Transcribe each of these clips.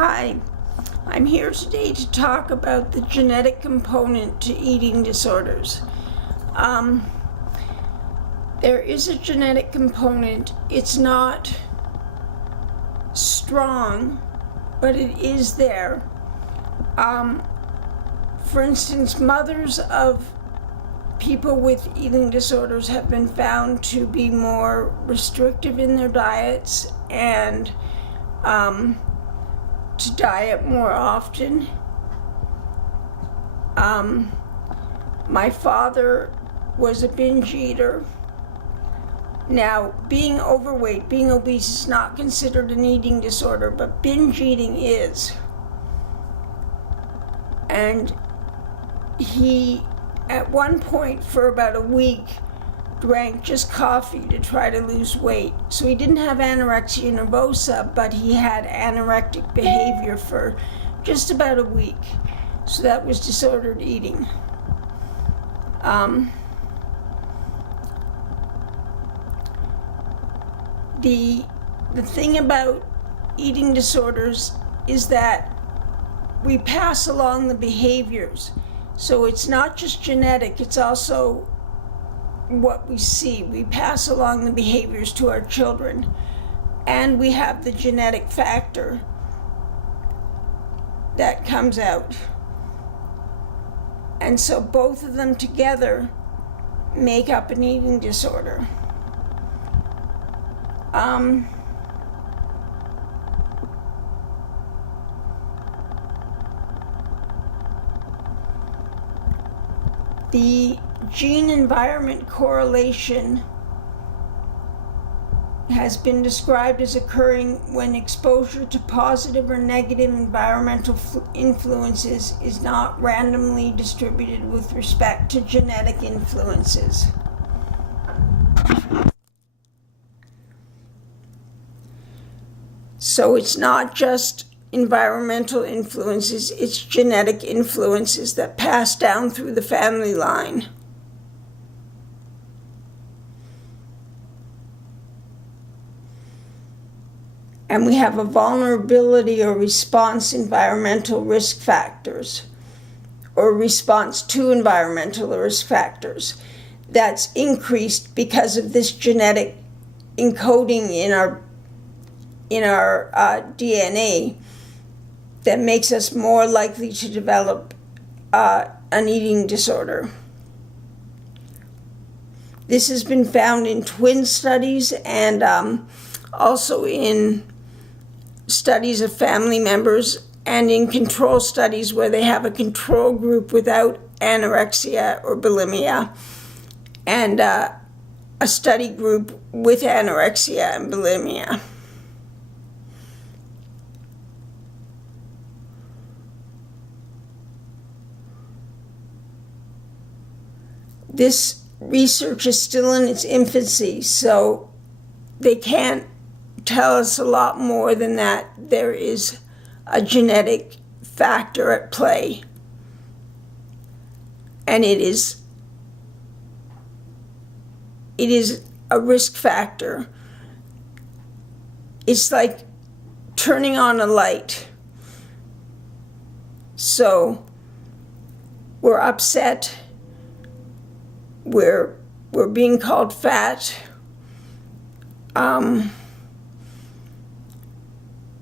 Hi, I'm here today to talk about the genetic component to eating disorders. There is a genetic component. It's not strong, but it is there. For instance, mothers of people with eating disorders have been found to be more restrictive in their diets and to diet more often. My father was a binge eater. Now, being overweight, being obese is not considered an eating disorder, but binge eating is. And he, at one point for about a week, drank just coffee to try to lose weight. So he didn't have anorexia nervosa, but he had anorectic behavior for just about a week. So that was disordered eating. The thing about eating disorders is that we pass along the behaviors. So it's not just genetic, it's also what we see. We pass along the behaviors to our children, and we have the genetic factor that comes out. And so both of them together make up an eating disorder. The gene-environment correlation has been described as occurring when exposure to positive or negative environmental influences is not randomly distributed with respect to genetic influences. So it's not just environmental influences, it's genetic influences that pass down through the family line. And we have a vulnerability or response environmental risk factors, or response to environmental risk factors, that's increased because of this genetic encoding in our DNA that makes us more likely to develop an eating disorder. This has been found in twin studies and also in studies of family members and in control studies where they have a control group without anorexia or bulimia and a study group with anorexia and bulimia. This research is still in its infancy, so they can't tell us a lot more than that there is a genetic factor at play. And it is a risk factor. It's like turning on a light. So we're upset. We're being called fat.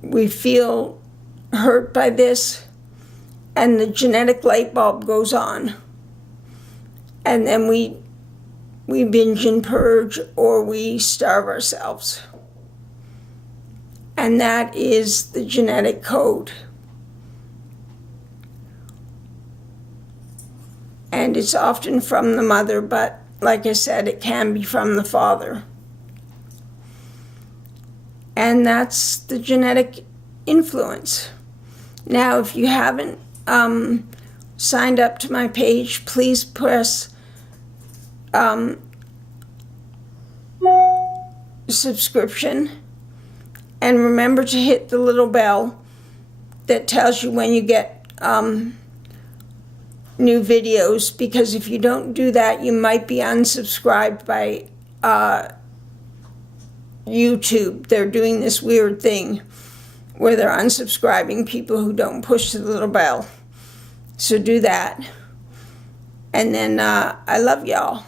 We feel hurt by this, and the genetic light bulb goes on. And then we binge and purge, or we starve ourselves. And that is the genetic code. And it's often from the mother, but like I said, it can be from the father. And that's the genetic influence. Now, if you haven't signed up to my page, please press subscription. And remember to hit the little bell that tells you when you get new videos, because if you don't do that, you might be unsubscribed by YouTube. They're doing this weird thing where they're unsubscribing people who don't push the little bell. So do that. And then I love y'all.